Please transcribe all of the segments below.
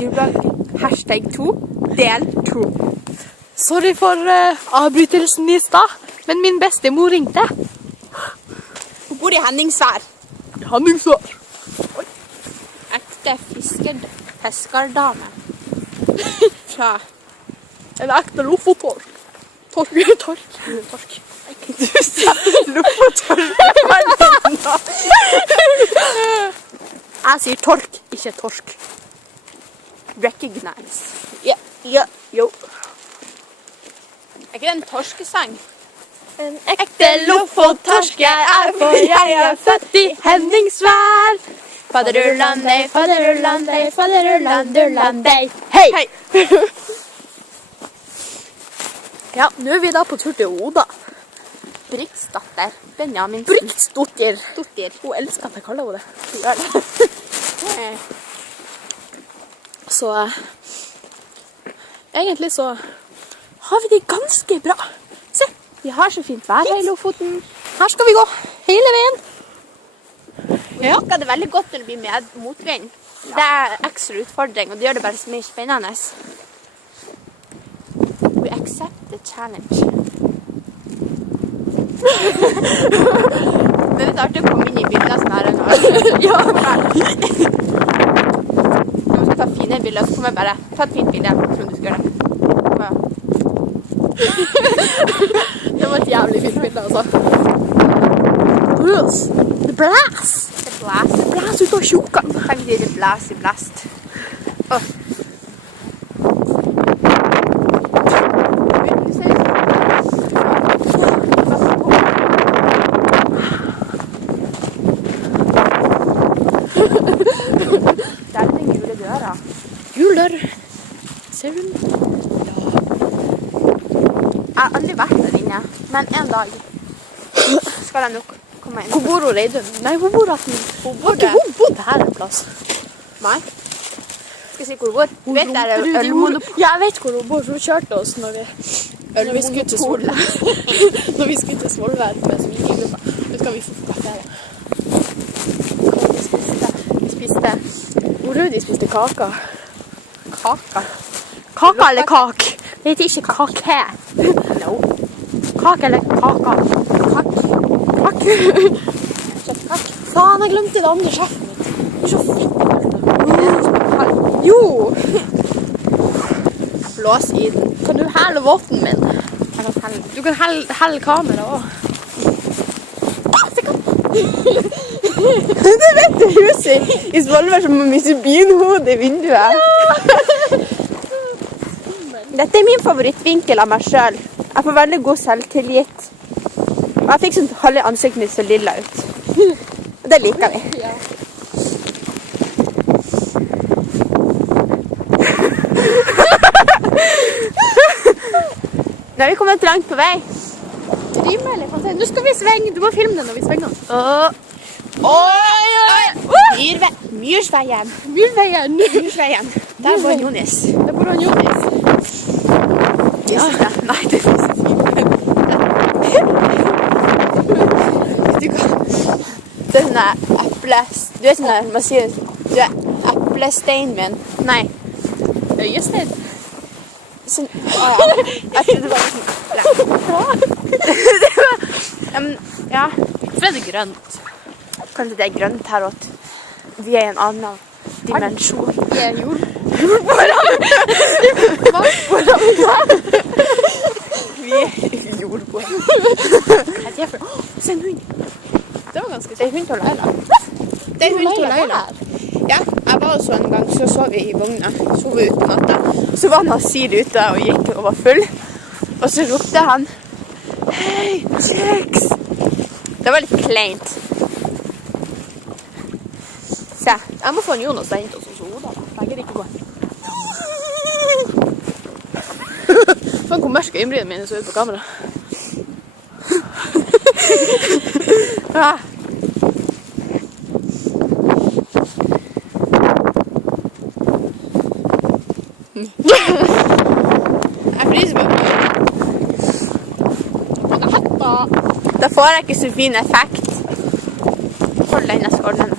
#2, del 2. Sorry for avbrytelsen i stad, men min bestemor ringte. Hun bor i Henningsvær. Henningsvær. Ekte fiskerdame. Fra En ekte Lofottork. Tork. Du sa Lofottork. Jeg sier tork, ikke torsk. Recognize. Ja, jo. Er ikke det en torskesang? En ekte Lofottorsk jeg er, for jeg er født i Henningsvær. Faderullandei, faderullandei, faderullandei. Hei! Ja, nå er vi da på tur til Oda. Britsdatter. Benjamin. Britsdotter. Hun elsker at jeg kaller henne det. Hun gjør det. Så egentlig så har vi det ganske bra. Se, Vi har så fint vær her i Lofoten. her skal vi gå hele veien. Ja. Det er veldig godt når det blir motvind. Det er ekstra utfordring, og det gjør det bare så mye spennende. We accept the challenge. Det er litt artig å komme inn i bilder sånn her. Ja. Når man skal ta fine bilder, så kommer jeg bare ta et fint bilde. Jeg tror du skal gjøre det. Ja. Det var et jævlig fint bilde, altså. Blås. Det blæs. Det blæser. Det blæs ut av tjokan. Tenk de det blæser i blæst. Åh. Der er den gule døra. Gul dør. Ser du den? Jeg har aldri vært der inne, men en dag skal jeg nok komme inn. Hvor bor hun Reidun? Nei, hun bor at Hun Har ikke hun bodd her en plass? Nei. Skal jeg si hvor hun bor? Du vet der er ølmonopol. Ja, jeg vet hvor hun bor. Hun kjørte oss når vi skulle til Svolvær. Når vi skulle til Svolvær med smilegruppa. Nå skal vi få kaffe. Vi spiste Hvor Rudi spiste kaka. kaka. Kaka eller kak? Det heter ikke kake. No. Kake eller kaka? Kak. Kak. Faen, jeg glemte det andre sjefen mitt. Det er så fint. Jo. Blås i den. Kan du helle våten min? Jeg kan helle. Du kan helle kamera også. Det vet du huset i Svolvær som må miste bynhodet i vinduet. Dette er min favorittvinkel av meg selv. Jeg får veldig god selvtillit. Og jeg fikk sånn halve ansiktet mitt så lilla ut. Og det liker vi. Ja. Nå er vi kommet langt på vei. Rimelig. Nå skal vi svenge. Du må filme det når vi svenger. Myrsveien. Myrveien. Myrsveien. Der bor Jonis. Der bor han Jonis. Ja. Nei, det finnes ikke. Det er sånn du vet sånn man sier, du er eplesteinen min. Nei. Øyestein. Sånn, ja. Jeg trodde det var sånn, ja. Hvorfor er det grønt? Kanskje det er grønt her også. Vi er i en annen dimensjon. Vi er Vi er jordbord. Hva er det for? Se en hund. Det var ganske Det er hund til Leila. Det er hund til Leila. Ja, jeg var også en gang, så vi i vogna. Så vi ut på natta. Så var Nasir ute og gikk og var full. Og så ropte han, hei, kjeks! Det var litt kleint. Se. Jeg må få en Jonas og hente oss hos Oda. Jeg gidder ikke gå. Faen, hvor mørke øyenbrynene mine så ut på kamera. Ja. Jeg fryser på hetta. Da får jeg ikke så fin effekt. Hold denne skålen.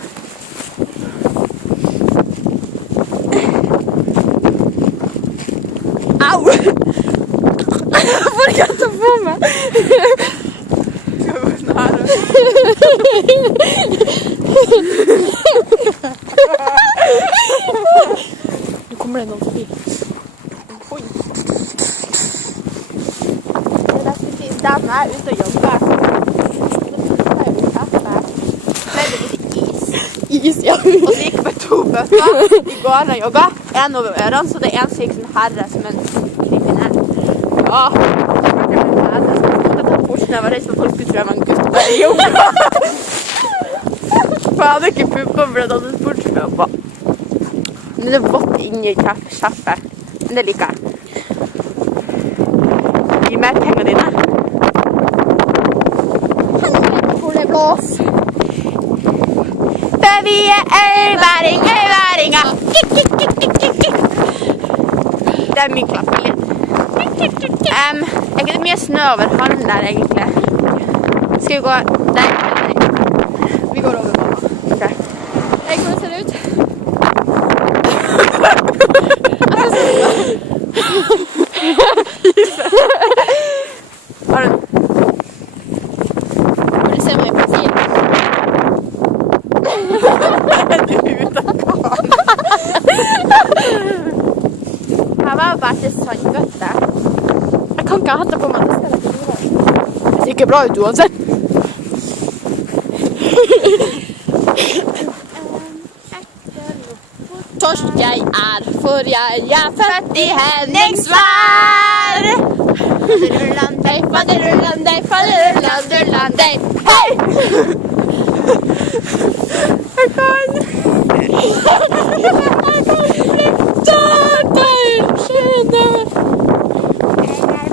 skal ta på meg. Skal vi gå sånn her? Nå kommer det noen forbi. Oi. Det er precis der når jeg er ute og jobber. Det er jo kaffe. Det er litt is. Is, ja. Og så gikk med 2 bøtter i går og jogget. En over ørene, så det er en som gikk sånn herre som en kriminell. Ja. Jeg tok porsen, jeg var redd for folk skulle tro jeg var en gutt bare i jobben. For jeg hadde ikke pupper, for det hadde sportspupper. Men det er vått inni kaffeskjeffet. Men det liker jeg. Gi meg pengene dine. Helvete hvor det blås. For vi er øyværinger. Det er min klappelyd. Er ikke det mye snø over hallen der egentlig? Skal vi gå der? Vi går over mamma. Ok. Jeg hvordan ser det ut? Har du? Vil du se meg på siden? Du er ute av karen. Her var jo bare til sandbøtte. Jeg kan ikke ha hatt det på meg. Det skal jeg ikke gjøre. Det ser ikke bra ut uansett. Torsk jeg er, for jeg er født i Henningsvær. Faderullandei, faderullandei, faderullandei. Hei! Jeg kan.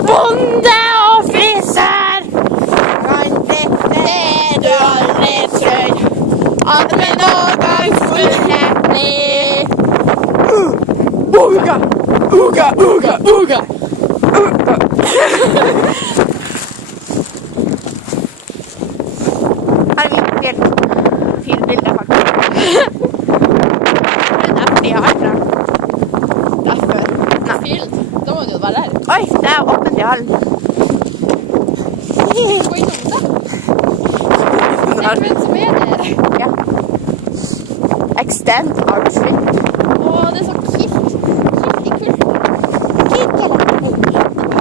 Bonde og frisør. Det du aldri tror. At vi noen gang skulle bli. Uga, uga, uga, uga. Her er vi filbilder faktisk. Det er derfor de har det. Derfor. Nei. Filen, da må du jo være der. Oi, det er åpent i hallen. Gå innom det. Hvem som er der? Ja. Extend our trip. Åh, det er så kilt. Kilt i kult. Kilt og lagt på.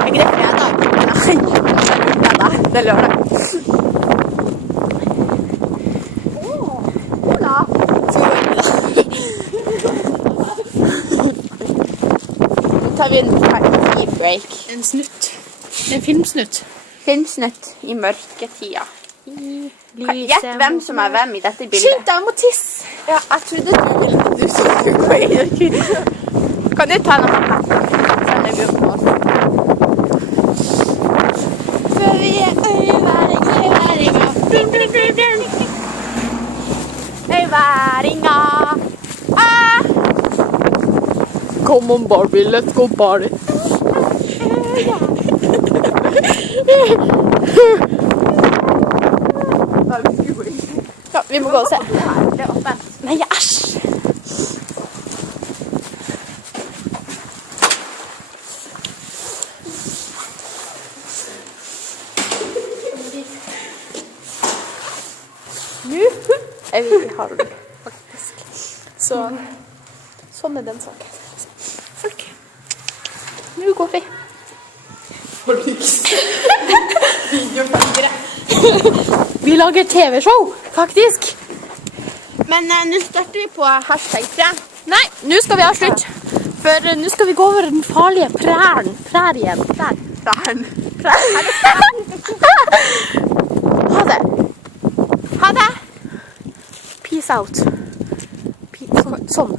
Er ikke det fredag? Nei, det er fredag. Det er lørdag. Hola. Nå tar vi en break. En snutt. En filmsnutt. Filmsnutt i mørketida. Gjett hvem som er hvem i dette bildet. Skynd deg, jeg må tisse. Ja, jeg trodde du ville at du skulle gå inn. Kan du ta noe her? Sånn er vi opp på oss. For vi er øyværinger. Øyværinger. Come on Barbie, let's go party. Ja, vi må gå og se. Det er åpent. Nei, æsj. Nå er vi i hallen, faktisk. Sånn er den saken. Ok. Nå går vi. Vi lager TV-show, faktisk. Men nå starter vi på hashtag 3. Nei, nå skal vi ha slutt. For nå skal vi gå over den farlige prærien. Prærien. Ha det. Ha det. Peace out. Sånn.